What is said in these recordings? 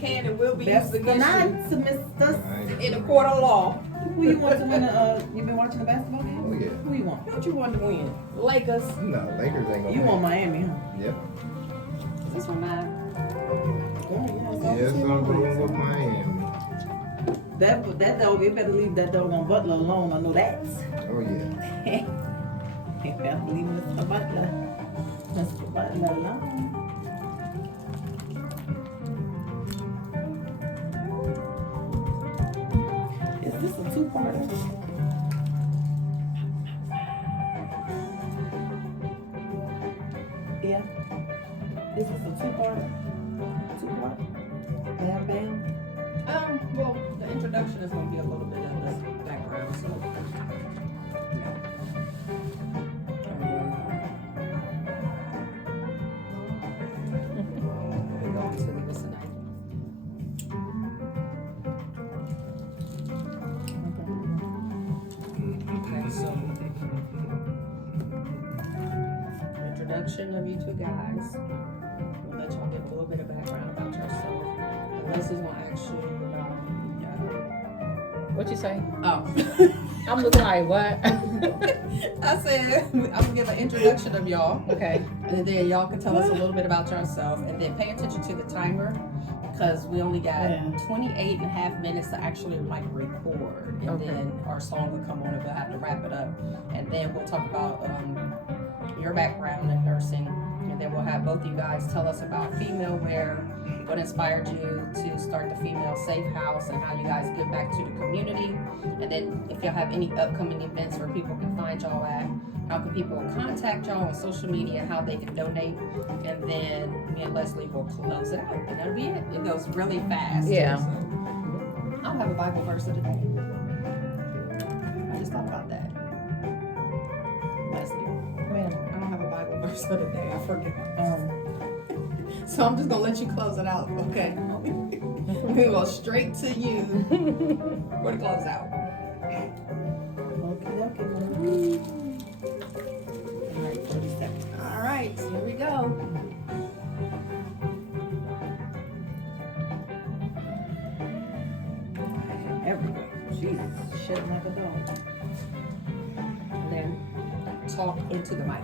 can and will be That's used the against night, Mr. you in a court of law. Who you want to win you been watching the basketball game? Oh, yeah. Who you want? What you want to win? Lakers. No, Lakers ain't gonna You win. want Miami, huh? Yep. Is this one mine? Yes, I'm going with Miami. That dog, you better leave that dog on Butler alone. I know that. Oh, yeah. You better leave Mr. Butler. Mr. Butler alone. Is this a two-parter? Yeah. Is this a two-parter? Two-part? Bam, bam. Well, the introduction is going to be a little bit of this background, so. We're going to the listening. Okay, so. Introduction of you two guys. We'll let y'all get a little bit of background about yourself. And Leslie's going to ask you about. What you say? Oh. I'm looking like, what? I said, I'm going to give an introduction of y'all. Okay. And then y'all can tell us a little bit about yourself. And then pay attention to the timer. Because we only got 28 and a half minutes to actually record. And Okay. then our song will come on and we'll have to wrap it up. And then we'll talk about your background in nursing. And then we'll have both you guys tell us about female wear, what inspired you to start the Female Safe House, and how you guys give back to the community. And then if y'all have any upcoming events where people can find y'all at, how can people contact y'all on social media, how they can donate. And then me and Leslie will close it out. And that'll be it. It goes really fast. Yeah. So I'll have a Bible verse of the day. I just thought about that. Leslie. Ma'am. I don't have a Bible verse for the day. I forget. So I'm just gonna let you close it out, okay? We go straight to you for the close out. Okay. All right, 30 seconds. All right, here we go. Everywhere. Jesus, shit like a dog. And then talk into the mic.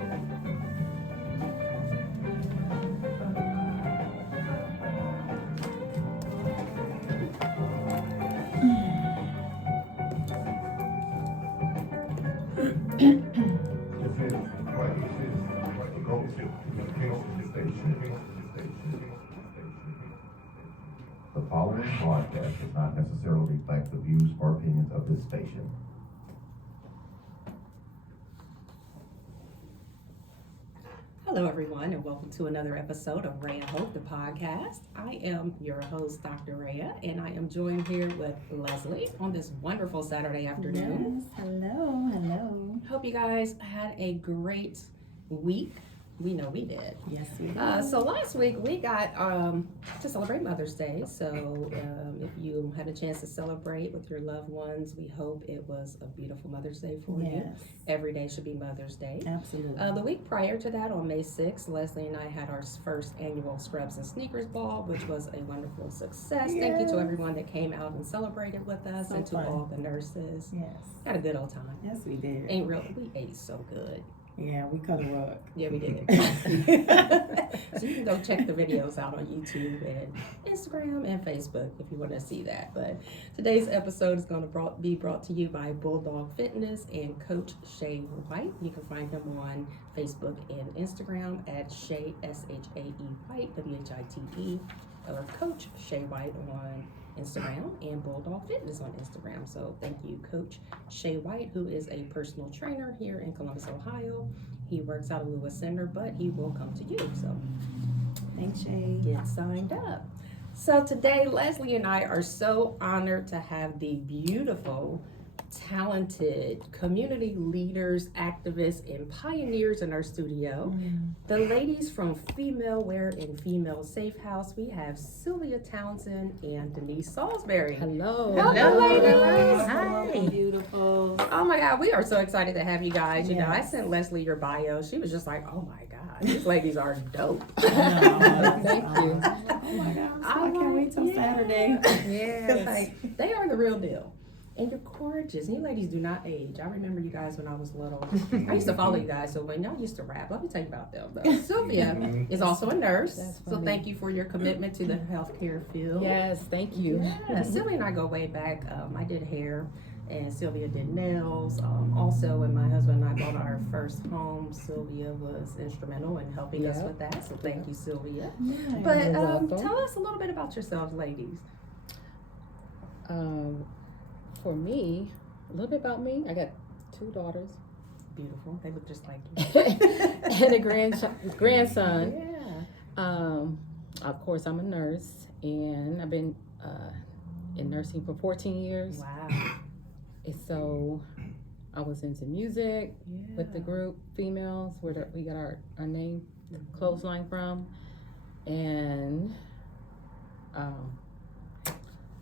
The following broadcast does not necessarily reflect the views or opinions of this station. Hello, everyone, and welcome to another episode of Raya Hope, the podcast. I am your host, Dr.Raya, and I am joined here with Leslie on this wonderful Saturday afternoon. Yes, hello. Hope you guys had a great week. We know we did. Yes, we did. So last week we got to celebrate Mother's Day. So if you had a chance to celebrate with your loved ones, we hope it was a beautiful Mother's Day for you. Yes. Every day should be Mother's Day. Absolutely. The week prior to that, on May 6th, Leslie and I had our first annual Scrubs and Sneakers Ball, which was a wonderful success. Yes. Thank you to everyone that came out and celebrated with us, So and to fun. all the nurses. Yes. Had a good old time. Yes, we did. We ate so good. Yeah, we cut a rug. Yeah, we did. So you can go check the videos out on YouTube and Instagram and Facebook if you want to see that. But today's episode is going to be brought to you by Bulldog Fitness and Coach Shay White. You can find him on Facebook and Instagram at Shay, S-H-A-E White, W-H-I-T-E, or Coach Shay White on Instagram, and Bulldog Fitness on Instagram. So thank you, Coach Shay White, who is a personal trainer here in Columbus, Ohio. He works out of Lewis Center, but he will come to you. So Thanks, Shay. get signed up. So today, Leslie and I are so honored to have the beautiful, talented community leaders, activists, and pioneers in our studio. The ladies from Female Wear and Female Safe House. We have Sylvia Townsend and Denise Salisbury. Hello. Hello, ladies. Hi. Beautiful. Oh my God, we are so excited to have you guys. You know, I Yes. sent Leslie your bio. She was just like, oh my God, these ladies are dope. Thank Thank you. Oh my God. I can't wait till Yeah. Saturday. Yes. Like, they are the real deal. And you're gorgeous. You ladies do not age. I remember you guys when I was little. I used to follow you guys, so when y'all used to rap, let me tell you about them though. Sylvia is also a nurse, That's so funny. thank you for your commitment to the healthcare field. Yes, thank you. Yeah, Sylvia and I go way back. I did hair, and Sylvia did nails. Also, when my husband and I bought our first home, Sylvia was instrumental in helping us Yep. with that. So thank you, Sylvia. Yeah. But You're welcome. tell us a little bit about yourselves, ladies. For me, a little bit about me. I got 2 daughters Beautiful. They look just like you. and a grandson. Yeah. Of course, I'm a nurse, and I've been in nursing for 14 years. Wow. And so I was into music with the group Phemales, where we got our name, clothesline from. And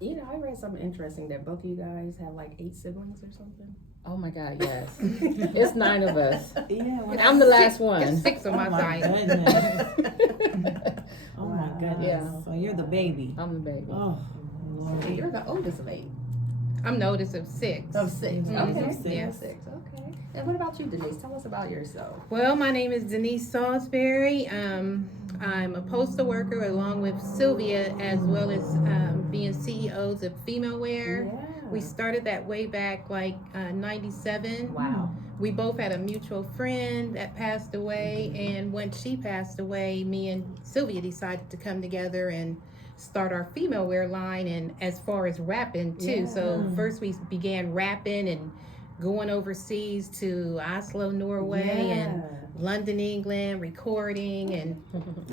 You know, I read something interesting that both of you guys have like 8 siblings or something. oh my God, yes. It's 9 of us. Yeah. And I'm the last one. It's 6 on my side. Goodness. Oh my goodness. Yeah. So you're the baby. I'm the baby. Oh, Lord. And you're the oldest of 8. I'm the oldest of 6. Of 6. Mhm. Okay. Of 6. Yes. 6. Okay. And what about you, Denise? Tell us about yourself. Well, my name is Denise Salisbury. I'm a postal worker along with Sylvia, as well as being CEOs of Female Wear. We started that way back like 97. Wow. We both had a mutual friend that passed away, and when she passed away, me and Sylvia decided to come together and start our female wear line, and as far as rapping too. So first we began rapping and going overseas to Oslo, Norway, and London, England, recording, and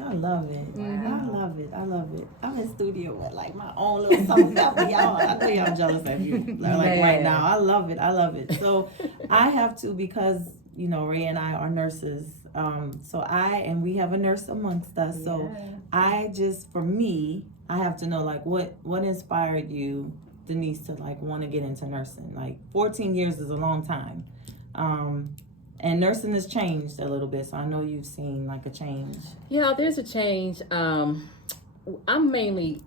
I love it. Mhm. I love it. I love it. I'm in studio with like my own little something. Y'all, I know y'all jealous of you. Like right now. I love it. I love it. So I have to, because you know Ray and I are nurses. We have a nurse amongst us. So I just, for me, I have to know like what inspired you, Denise, to like want to get into nursing. Like 14 years is a long time. And nursing has changed a little bit, so I know you've seen like a change. Yeah, there's a change. I'm mainly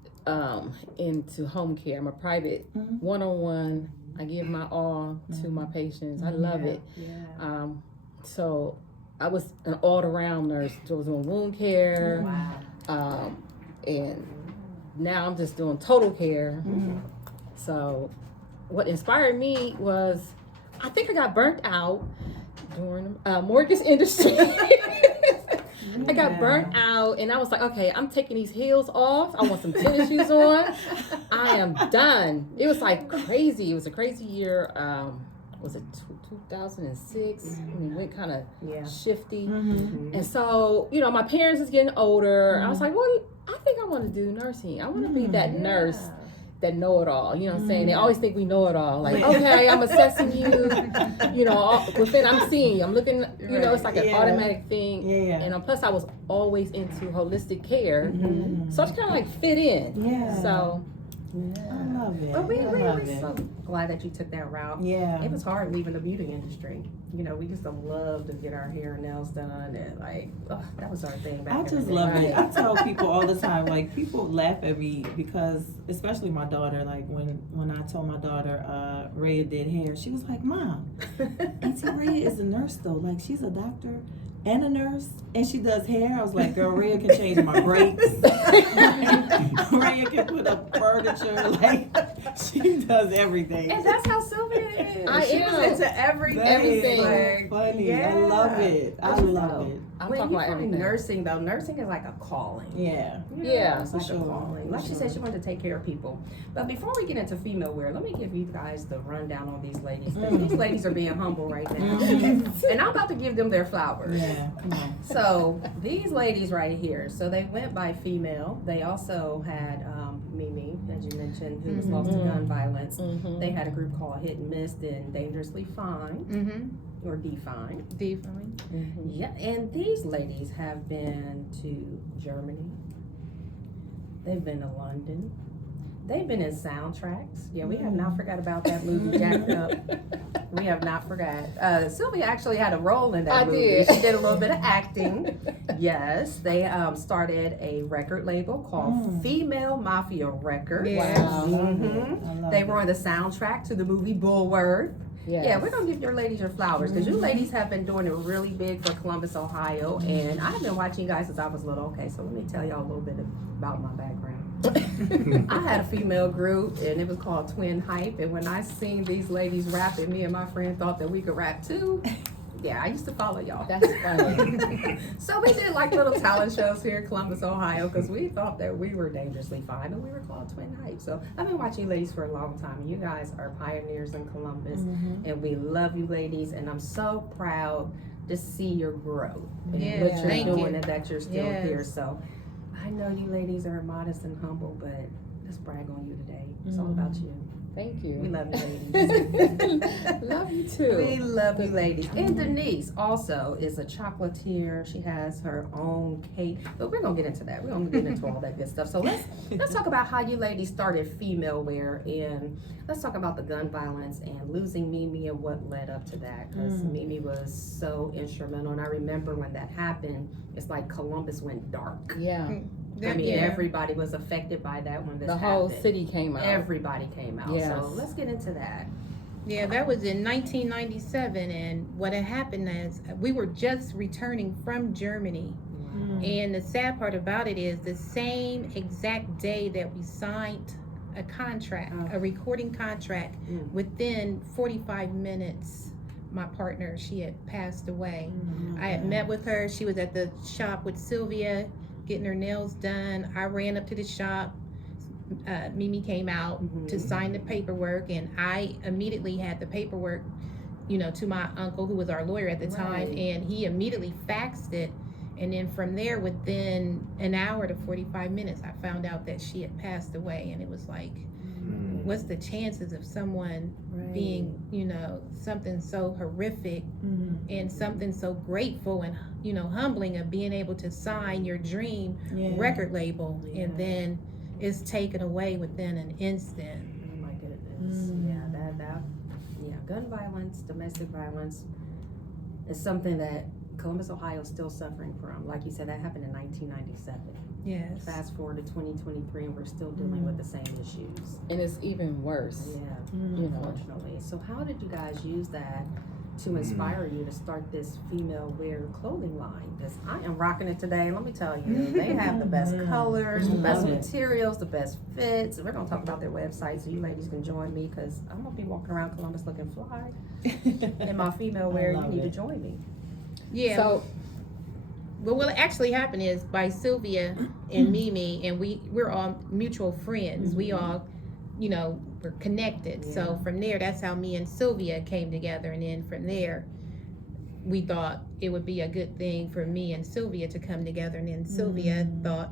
into home care. I'm a private one-on-one. I give my all to my patients. I love it. Yeah. So I was an all-around nurse. So I was doing wound care, Wow. and now I'm just doing total care. So what inspired me was, I think I got burnt out during mortgage industry. I got burnt out, and I was like, okay, I'm taking these heels off. I want some tennis shoes on. I am done. It was like crazy. It was a crazy year. Was it 2006? I mean, it went kind of shifty. And so, you know, my parents is getting older. I was like, well, I think I want to do nursing. I want to be that nurse that know it all. You know what I'm saying? They always think we know it all. Like, okay, I'm assessing you. You know, within I'm seeing you. I'm looking. You know, it's like an automatic thing. Yeah. And plus, I was always into holistic care, so I just kind of like fit in. Yeah. So. I love it. But I love we're it. so glad that you took that route. Yeah. It was hard leaving the beauty industry. You know, we used to love to get our hair and nails done, and like, that was our thing back I in the just day. love it. I tell people all the time, like people laugh at me because, especially my daughter, like when I told my daughter Raya did hair, she was like, "Mom, Auntie Raya is a nurse though. Like she's a doctor and a nurse, and she does hair." I was like, "Girl, Raya can change my brakes. Raya can put up furniture. Like she does everything." And that's how Sylvia is. She am. was into everything. Everything. Like, Funny. I love it. I love it. I'm when talking you about find everything. nursing though, nursing is like a calling. Yeah. Yeah, it's for like a sure, calling. for Like she said, she wanted to take care of people. But before we get into female wear, let me give you guys the rundown on these ladies. 'Cause these ladies are being humble right now, and I'm about to give them their flowers. Yeah. Come on. So these ladies right here, so they went by female. They also had Mimi, as you mentioned, who was lost to gun violence. They had a group called Hit and Missed and Dangerously Fine, or Define. Define. Yeah, and these ladies have been to Germany. They've been to London. They've been in soundtracks. Yeah, we have not forgot about that movie, Jacked Up. We have not forgot. Sylvia actually had a role in that I movie. did. She did a little bit of acting. Yes, they started a record label called Phemale Mafia Records. Yes. Wow. Mhm. I love They it. were on the soundtrack to the movie Bulworth. Yes. Yeah, we're gonna give your ladies your flowers because you ladies have been doing it really big for Columbus, Ohio, and I've been watching you guys since I was little. Okay, so let me tell y'all a little bit about my background. I had a female group and it was called Twin Hype, and when I seen these ladies rapping, me and my friend thought that we could rap too. Yeah, I used to follow y'all. That's funny. So we did like little talent shows here in Columbus, Ohio, because we thought that we were dangerously fine, and we were called Twin Hype. So I've been watching you ladies for a long time. You guys are pioneers in Columbus, and we love you ladies, and I'm so proud to see your growth and Yeah, what you're thank doing you. and that you're still Yes. here. So I know you ladies are modest and humble, but let's brag on you today. It's all about you. Thank We you. love you ladies. Love you We too. love you ladies. And Denise also is a chocolatier. She has her own cake. But we're gonna get into that. We're gonna get into all that good stuff. So let's talk about how you ladies started female wear, and let's talk about the gun violence and losing Mimi and what led up to that. Because Mimi was so instrumental, and I remember when that happened, it's like Columbus went dark. Yeah. I mean, everybody was affected by that when this The happened. whole city came out. Everybody came out. Yes. So let's get into that. Yeah, that was in 1997, and what had happened is we were just returning from Germany, and the sad part about it is the same exact day that we signed a contract, a recording contract, within 45 minutes, my partner, she had passed away. I had met with her. She was at the shop with Sylvia, getting her nails done. I ran up to the shop. Mimi came out to sign the paperwork, and I immediately had the paperwork, to my uncle who was our lawyer at the time, and he immediately faxed it. And then from there, within an hour to 45 minutes, I found out that she had passed away, and it was like, what's the chances of someone being, something so horrific and something so grateful and, humbling of being able to sign your dream record label, and then it's taken away within an instant. Oh my goodness. Yeah, gun violence, domestic violence is something that Columbus, Ohio is still suffering from. Like you said, that happened in 1997. Yes. Fast forward to 2023 and we're still dealing with the same issues. And it's even worse. Yeah, You know. unfortunately. So how did you guys use that to inspire you to start this female wear clothing line? Because I am rocking it today. Let me tell you, they have the best colors, the best materials, the best fits. We're going to talk about their website so you ladies can join me, because I'm going to be walking around Columbus looking fly in my female wear. You need to join me. Yeah. So Well, what actually happened is by Sylvia and Mimi, and we're all mutual friends. We all, we're connected. So from there, that's how me and Sylvia came together. And then from there, we thought it would be a good thing for me and Sylvia to come together. And then Sylvia thought,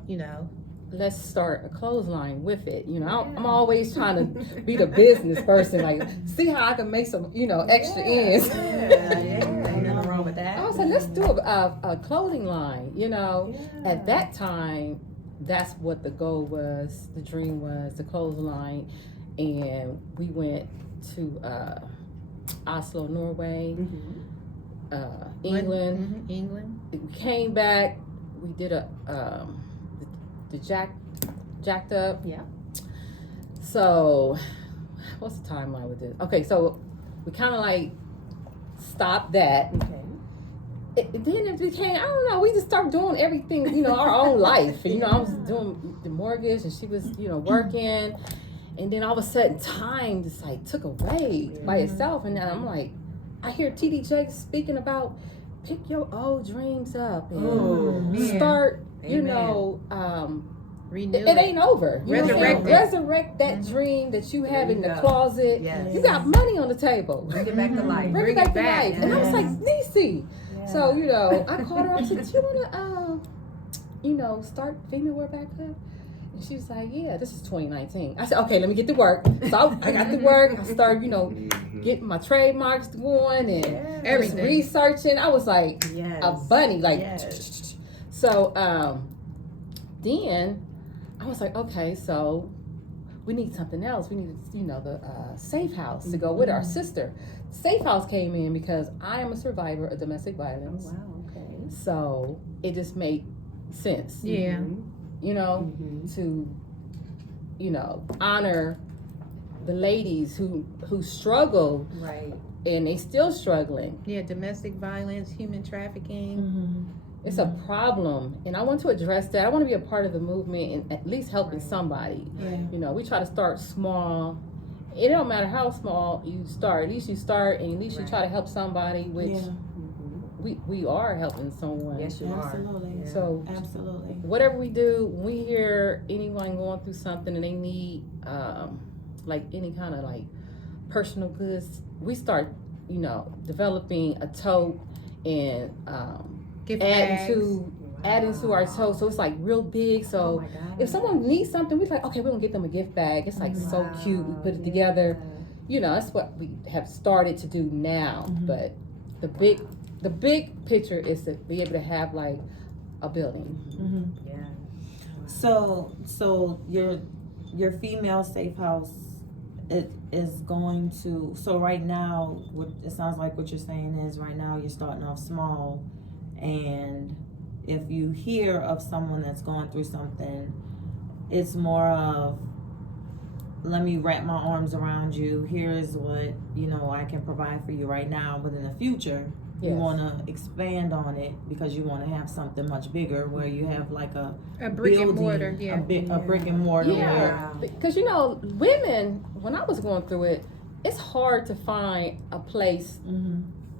let's start a clothesline with it. I'm always trying to be the business person, like see how I can make some, extra ends. Ain't nothing wrong with that. I was like, let's do a clothing line. At that time, that's what the goal was, the dream was, the clothesline. And we went to Oslo, Norway, England. England. We came back. We did the jacked up. Yeah. So, what's the timeline with this? Okay, so we kind of like stopped that. Okay. Then it became, I don't know, we just started doing everything, our own life. I was doing the mortgage and she was, working. And then all of a sudden time just like took away by itself. And then I'm like, I hear TD Jakes speaking about pick your old dreams up and start, Renew it ain't over. You know what I'm saying? Resurrect it. Resurrect that dream that you have There in you the go. closet. Yes. You got money on the table. Bring it back to life. Bring it back to life. And I was yes. like, Niecy. So, I called her up and said, do you want to, start female wear back up? And she was like, yeah, this is 2019. I said, okay, let me get to work. So I got to work. I started, getting my trademarks going and just Everything. researching. I was like a bunny, like. we need something else. We need, the safe house to go with our sister. Safe house came in because I am a survivor of domestic violence. Oh, wow, okay. So it just made sense, Yeah. to, honor the ladies who struggled Right. and they still struggling. Yeah, domestic violence, human trafficking. Mm-hmm. It's a problem, and I want to address that. I want to be a part of the movement and at least helping somebody. Yeah. We try to start small. It don't matter how small you start. At least you start, and at least you try to help somebody, which we are helping someone. Yes, you Absolutely. are. Yeah. So Absolutely. whatever we do, when we hear anyone going through something and they need like any kind of like personal goods, we start, developing a tote and Gift adding bags. to our tote, so it's like real big. Oh So my God. if someone needs something, we're like, okay, we're gonna get them a gift bag. It's like so cute. We put it together. That's what we have started to do now. But the big picture is to be able to have like a building. Mm-hmm. Yeah. So your female safe house, it is going to. So right now, what it sounds like what you're saying is right now you're starting off small, and if you hear of someone that's going through something, it's more of, let me wrap my arms around you. Here is what I can provide for you right now, but in the future, you Yes. want to expand on it because you want to have something much bigger where you have like a brick and building, mortar. Yeah. a brick and mortar. Yeah, because women, when I was going through it, it's hard to find a place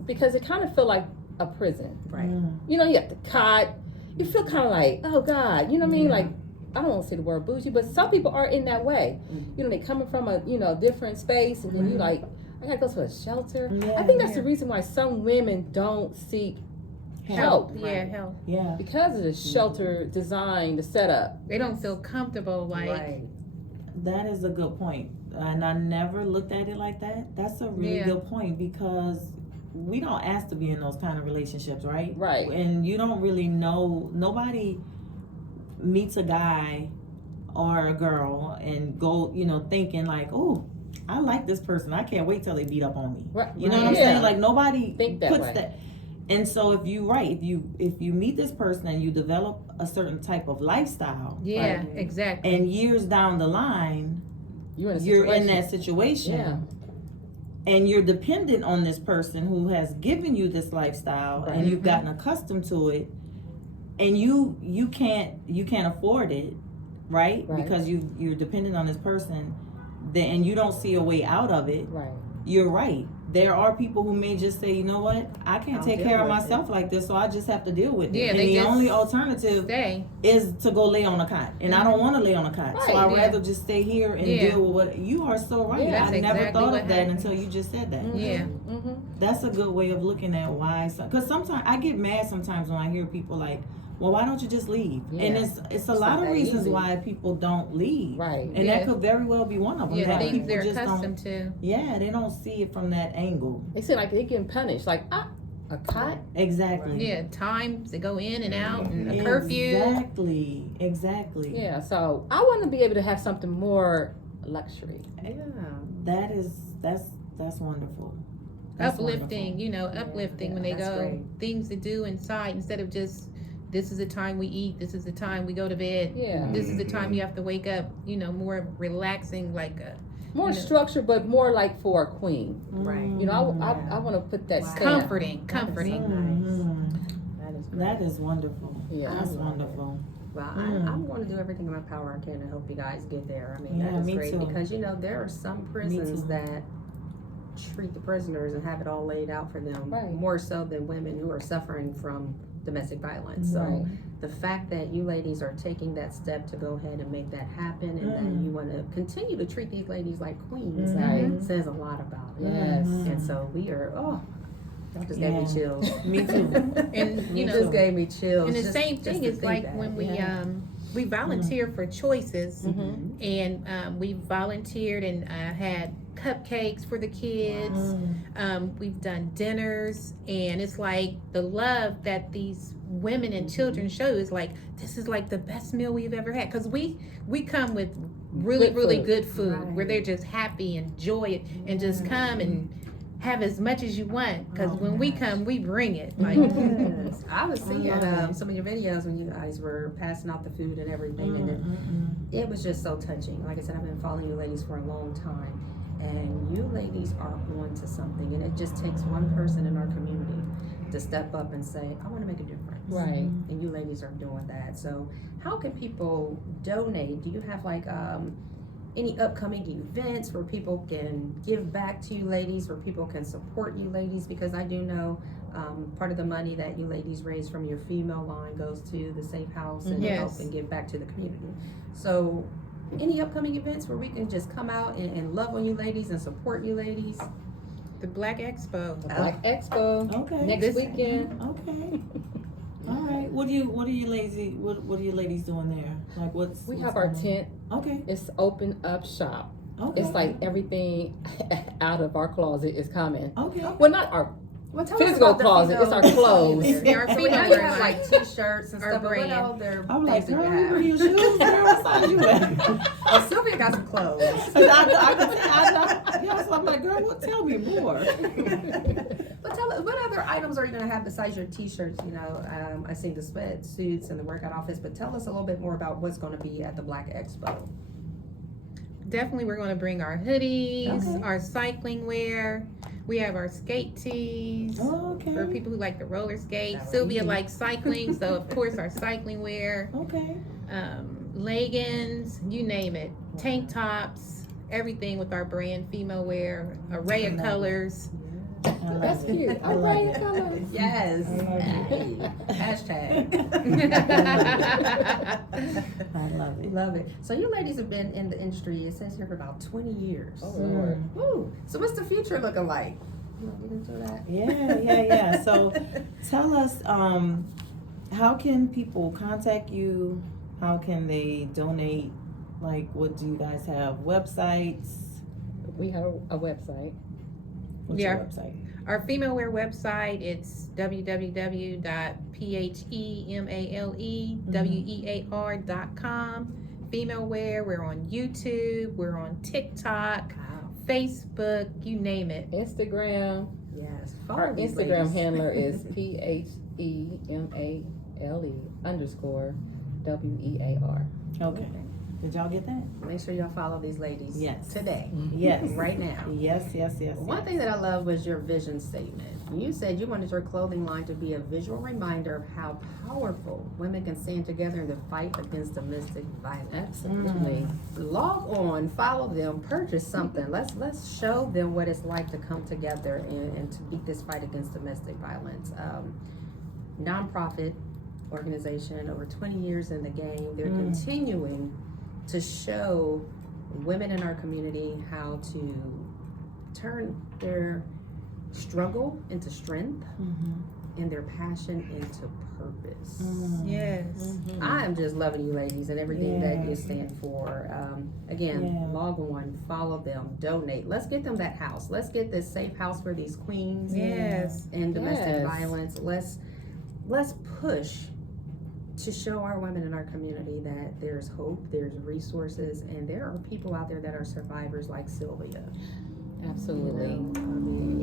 because it kind of feel like a prison. Right. You have to cot. You feel kind of like, oh God, you know what I mean? Like, I don't want to say the word bougie, but some people are in that way. They coming from a different space, and then you like, I gotta go to a shelter. Yeah. I think that's the reason why some women don't seek help. Yeah, help. Yeah. Because of the shelter design, the setup. They don't feel comfortable. Like, Right. That is a good point. And I never looked at it like that. That's a really Yeah. good point because we don't ask to be in those kind of relationships, right? Right. And you don't really know, nobody meets a guy or a girl and go, thinking like, oh, I like this person. I can't wait till they beat up on me. Right. You know what I'm Yeah. saying? Like nobody Think that puts way. that. And so if you meet this person and you develop a certain type of lifestyle, yeah, right, exactly. and years down the line, You're in that situation, Yeah. and you're dependent on this person who has given you this lifestyle, and you've gotten accustomed to it, and you can't afford it, right? Because you're dependent on this person, and you don't see a way out of it. Right. You're right. There are people who may just say, you know what, I can't I'll take deal care of with myself like this, so I just have to deal with it. Yeah, And they the just only alternative Stay. is to go lay on a cot. And I don't want to lay on a cot. So Right, I'd yeah. rather just stay here and Yeah. deal with what you are so right. Yeah, I that's never exactly thought what of that happened. until you just said that. Yeah. Mm-hmm. That's a good way of looking at why. Because sometimes I get mad sometimes when I hear people like, well, why don't you just leave? Yeah. And it's a lot not of that reasons easy. why people don't leave. Right. And Yeah. that could very well be one of them. Yeah, that things people they're just accustomed don't. to. Yeah, they don't see it from that angle. They seem like they're getting punished. Like, a cot? Exactly. Yeah, times to go in and out, and a curfew. Exactly. Yeah, so I want to be able to have something more luxury. Yeah. That's wonderful. That's Uplifting, uplifting when they that's go. great. Things to do inside instead of just, this is the time we eat, this is the time we go to bed. Yeah. This is the time you have to wake up, more relaxing, like a More structure, but more like for a queen. Right. I want to put that Wow. stamp. comforting. That is great. That is wonderful. Yeah. That's wonderful. Well, Mm. I'm going to do everything in my power I can to help you guys get there. I mean, Yeah, that is me great too. because there are some prisons too. that treat the prisoners and have it all laid out for them Right. more so than women who are suffering from domestic violence. Right. So the fact that you ladies are taking that step to go ahead and make that happen, and that you want to continue to treat these ladies like queens, Right. says a lot about it. Yes. And so we are. That just gave me chills. Me too. And You just gave me chills. and the just- same just thing to is think like that. when we Mm-hmm. volunteer for choices, Mm-hmm. and we volunteered and had cupcakes for the kids. We've done dinners, and it's like the love that these women and children show is like, this is like the best meal we've ever had, because we come with really, Good really food. good food Right. where they're just happy, enjoy it, and just come and have as much as you want. Because Oh, when we gosh. come, we bring it. Like, Yes. I was seeing love it. some of your videos when you guys were passing out the food and everything, and it was just so touching. Like I said, I've been following you ladies for a long time, and you ladies are on to something, and it just takes one person in our community to step up and say, I want to make a difference. Right. And you ladies are doing that. So how can people donate? Do you have like any upcoming events where people can give back to you ladies, where people can support you ladies? Because I do know part of the money that you ladies raise from your female line goes to the Safe House and Yes. help and give back to the community. So any upcoming events where we can just come out and love on you ladies and support you ladies? the Black Expo. The Black Expo Okay. next This- weekend. Okay. All right. What are you ladies doing there? Like what's We what's have our going on? tent. Okay. It's open up shop. Okay. It's like everything out of our closet is coming. Okay. Well, not our Well, tell us physical about the closet. It's our clothes. Yeah, our So we female know you wear have line. like t-shirts and Our stuff, but what brand. other I'm things like, do you girl, have? where your shoes? Girl, what size you at? Oh, Sylvia got some clothes. I know. Yeah, so I'm like, girl, tell me more. But tell us, what other items are you going to have besides your t-shirts? You know, I see the sweatsuits and the workout outfits, but tell us a little bit more about what's going to be at the Black Expo. Definitely, we're going to bring our hoodies, Okay. our cycling wear. We have our skate tees Oh, okay. for people who like to roller skate. That would Sylvia be- likes cycling, so of course our cycling wear, Okay. leggings, you name it, tank tops, everything with our brand female wear, array of colors. I love That's it. cute. I love Array it. of colors. Yes. I love Hey. Hashtag. I love it. Love it. So you ladies have been in the industry, it says here, for about 20 years. Oh, Lord. Woo. So what's the future looking like? You want to get into that? Yeah. So tell us, how can people contact you? How can they donate? Like, what do you guys have? Websites? We have a website. What's Yeah. your website? Our female wear website, it's www.phemalewear.com. Female wear, we're on YouTube, we're on TikTok, Wow. Facebook, you name it. Instagram. Yes. Our Follow these Instagram ladies. handler is PHEMALE_WEAR. Okay. Did y'all get that? Make sure y'all follow these ladies Yes. today, Yes. right now. Yes. One thing that I love was your vision statement. You said you wanted your clothing line to be a visual reminder of how powerful women can stand together in the fight against domestic violence. Absolutely. Log on, follow them, purchase something. Let's show them what it's like to come together and to beat this fight against domestic violence. Nonprofit organization, over 20 years in the game. They're continuing to show women in our community how to turn their struggle into strength and their passion into purpose. Yes. I am just loving you ladies and everything that Yeah. you stand for. Again, Yeah. log on, follow them, donate. Let's get them that house. Let's get this safe house for these queens Yes. and domestic Yes. violence. Let's push to show our women in our community that there's hope, there's resources, and there are people out there that are survivors like Sylvia. Absolutely.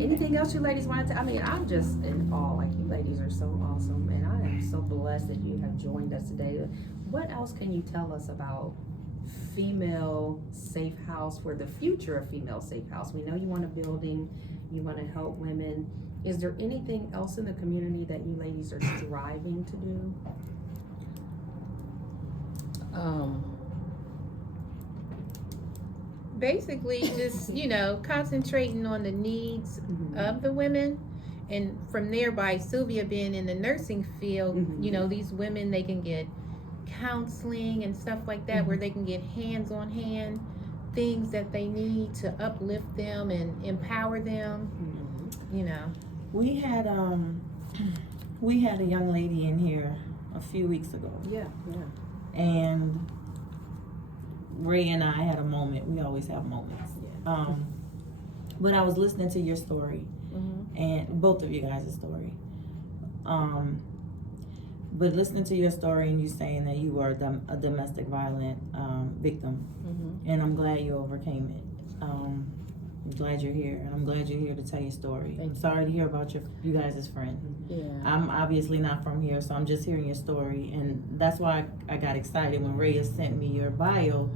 Anything else you ladies wanted to? I'm just in awe. Like, you ladies are so awesome, and I am so blessed that you have joined us today. What else can you tell us about Female Safe House, for the future of Female Safe House? We know you want a building, you want to help women. Is there anything else in the community that you ladies are striving to do? Basically, just, concentrating on the needs of the women. And from there, by Sylvia being in the nursing field, these women, they can get counseling and stuff like that, where they can get hands on hand things that they need to uplift them and empower them. We had a young lady in here a few weeks ago, Yeah. and Ray and I had a moment. We always have moments. But I was listening to your story, and both of you guys' story. But listening to your story and you saying that you were a domestic violent victim, and I'm glad you overcame it. I'm glad you're here, and I'm glad you're here to tell your story. I'm sorry to hear about you guys' friend. Yeah. I'm obviously not from here, so I'm just hearing your story, and that's why I got excited when Raya sent me your bio,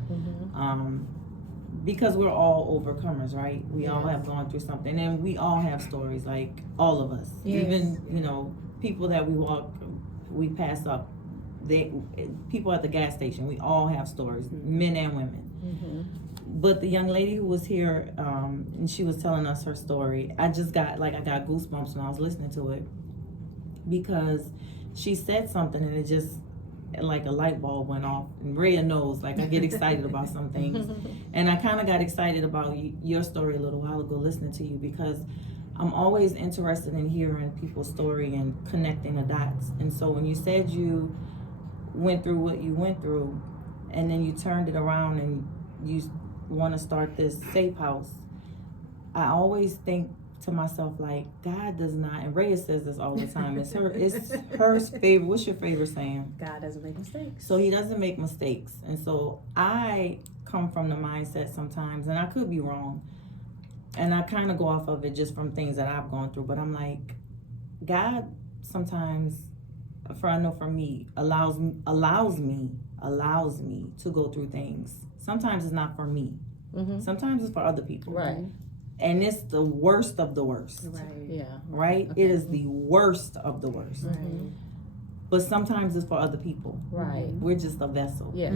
because we're all overcomers, right? We all have gone through something, and we all have stories, like all of us. Yes. Even people that we pass up, people at the gas station. We all have stories, men and women. But the young lady who was here, and she was telling us her story, I got goosebumps when I was listening to it, because she said something and it just, like a light bulb went off. And Rhea knows, like, I get excited about some things. And I kind of got excited about your story a little while ago listening to you, because I'm always interested in hearing people's story and connecting the dots. And so when you said you went through what you went through, and then you turned it around and you want to start this safe house, I always think to myself, like, God does not, and Rhea says this all the time, it's her favorite, what's your favorite saying? God doesn't make mistakes. So he doesn't make mistakes. And so I come from the mindset sometimes, and I could be wrong, and I kind of go off of it just from things that I've gone through, but I'm like, God sometimes, for me, allows me to go through things. Sometimes it's not for me. Sometimes it's for other people. Right. And it's the worst of the worst. Right. Yeah. Right? Okay. It is the worst of the worst. Right. But sometimes it's for other people. Right. We're just a vessel. Yes.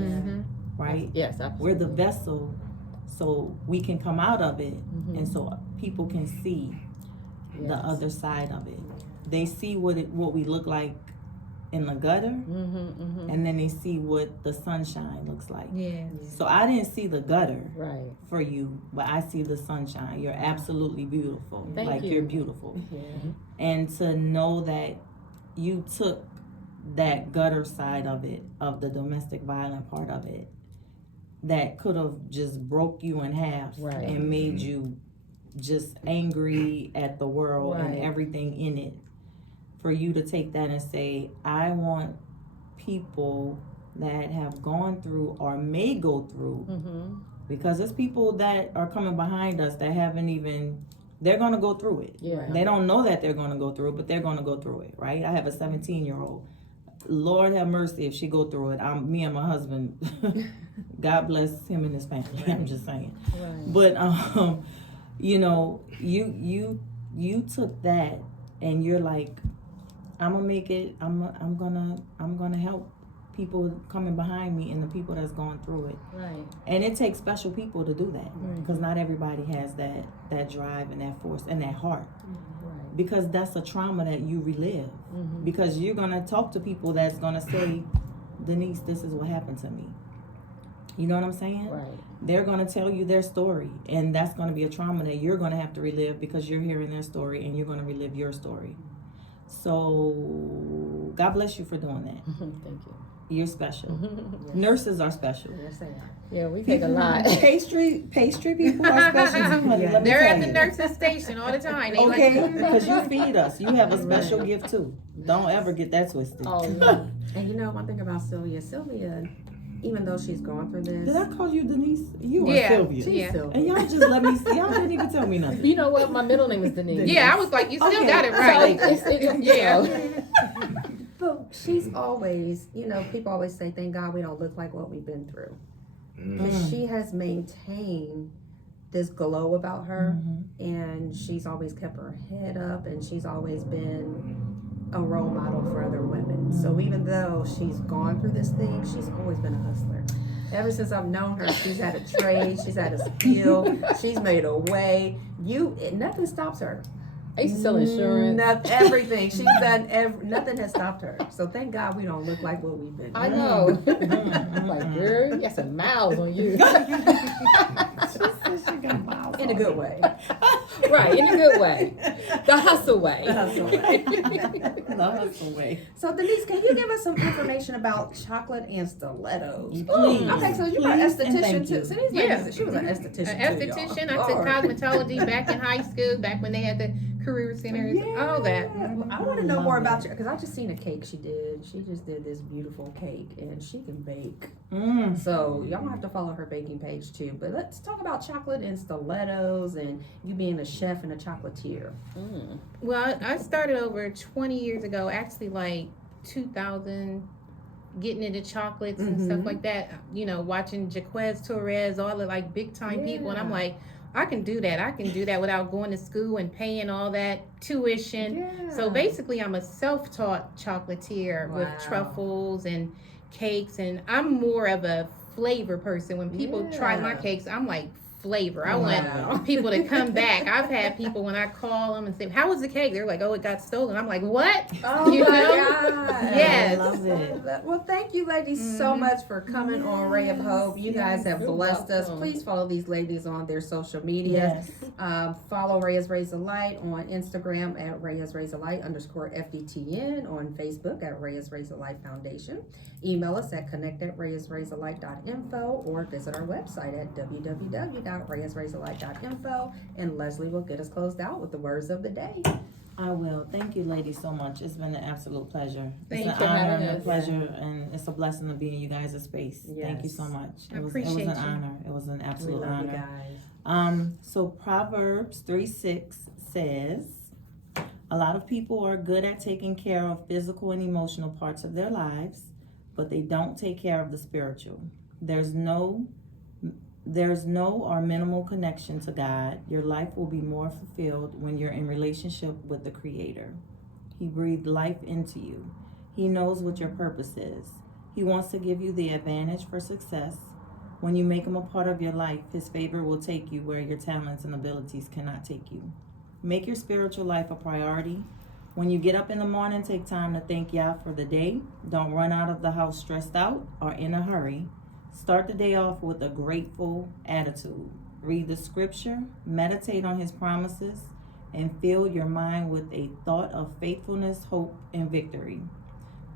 Right? Yes. Absolutely. We're the vessel, so we can come out of it, and so people can see the other side of it. They see what we look like in the gutter, and then they see what the sunshine looks like. Yes. So I didn't see the gutter Right. for you, but I see the sunshine. You're absolutely beautiful. Thank like you. You're beautiful. Yeah. And to know that you took that gutter side of it, of the domestic violent part of it, that could have just broke you in half Right. and made you just angry at the world and Right. everything in it. For you to take that and say, I want people that have gone through or may go through, because there's people that are coming behind us that haven't even, they're going to go through it. Yeah. They don't know that they're going to go through it, but they're going to go through it, right? I have a 17-year-old. Lord have mercy if she go through it. Me and my husband, God bless him and his family. I'm just saying. Right. But you took that and you're like, I'm gonna make it. I'm gonna help people coming behind me and the people that's going through it. Right. And it takes special people to do that, because not everybody has that drive and that force and that heart. Right. Because that's a trauma that you relive. Because you're gonna talk to people that's gonna say, Denise, this is what happened to me. You know what I'm saying? Right. They're gonna tell you their story, and that's gonna be a trauma that you're gonna have to relive, because you're hearing their story and you're gonna relive your story. So God bless you for doing that. Thank you. You're special. Yes. Nurses are special. Yes, they are. Yeah, we take a lot. Pastry people are special. Honey, let me They're tell at the you. nurse's station all the time. They Okay, because you feed us. You have a special gift too. Don't ever get that twisted. Oh, no. And one thing about Sylvia, even though she's going through this, Did I call you Denise? You are Yeah. Sylvia. she's Yeah. Sylvia. And y'all just let me see. Y'all didn't even tell me nothing. You know what? My middle name is Denise. Yeah, I was like, you still Okay. got it So right. yeah. But she's always, people always say, thank God we don't look like what we've been through. Because she has maintained this glow about her, and she's always kept her head up, and she's always been a role model for other women. So even though she's gone through this thing, she's always been a hustler. Ever since I've known her, she's had a trade, she's had a skill, she's made a way. Nothing stops her. I used to sell insurance. Everything. She's done, nothing has stopped her. So thank God we don't look like what we've been. I know. I'm like, girl, you got some miles on you. In a good way. Right, in a good way. The hustle way. The hustle way. The hustle way. So Denise, can you give us some information about chocolate and stilettos? Please. Okay, so you were an Please and esthetician thank too. you. So these Yeah. ladies, she was an esthetician An too, y'all. esthetician. I took Lord. cosmetology back in high school, back when they had the career centers, all that. Well, I want to know more about you because I just seen a cake she did. She just did this beautiful cake and she can bake. So y'all have to follow her baking page too. But let's talk about chocolate and stilettos and you being a chef and a chocolatier. Well, I started over 20 years ago, actually like 2000, getting into chocolates and stuff like that. You know, watching Jaquez Torres, all the like big time people, and I'm like, I can do that. I can do that without going to school and paying all that tuition. So basically, I'm a self-taught chocolatier with truffles and cakes, and I'm more of a flavor person. When people try my cakes, I'm like, flavor. I want people to come back. I've had people when I call them and say, "How was the cake?" They're like, "Oh, it got stolen." I'm like, "What?" Oh You my know? God. Yes. I love it. Well, thank you, ladies, so much for coming on Ray of Hope. You guys have blessed us. Please follow these ladies on their social media. Follow Ray has Raised a Light on Instagram at Ray has Raised a Light _FDTN, on Facebook at Ray has Raised a Light Foundation. Email us at connect@rayhasraisedalight.info or visit our website at www.rayhasraisedalight.info, and Leslie will get us closed out with the words of the day. I will. Thank you, ladies, so much. It's been an absolute pleasure. Thank It's you an for honor having and a us. pleasure, and it's a blessing to be in you guys' space. Thank you so much. I It was appreciate an you. honor. It was an We absolute love you honor. guys. So Proverbs 3:6 says, a lot of people are good at taking care of physical and emotional parts of their lives, but they don't take care of the spiritual. There's no or minimal connection to God. Your life will be more fulfilled when you're in relationship with the Creator. He breathed life into you. He knows what your purpose is. He wants to give you the advantage for success. When you make him a part of your life, his favor will take you where your talents and abilities cannot take you. Make your spiritual life a priority. When you get up in the morning, take time to thank Yah for the day. Don't run out of the house stressed out or in a hurry. Start the day off with a grateful attitude. Read the scripture, meditate on his promises, and fill your mind with a thought of faithfulness, hope, and victory.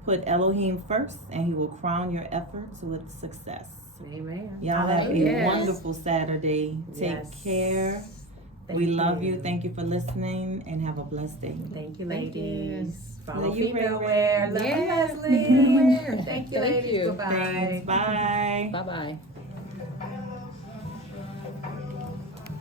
Put Elohim first, and he will crown your efforts with success. Amen. Y'all have a Yes. wonderful Saturday. Take care. We love you. Thank you for listening, and have a blessed day. Thank you, Thank you. ladies. Follow Love you, Phemale Ray. Wear. Love you, Yes. Leslie. Thank you, Thank ladies. you. Bye-bye. Thanks. Bye.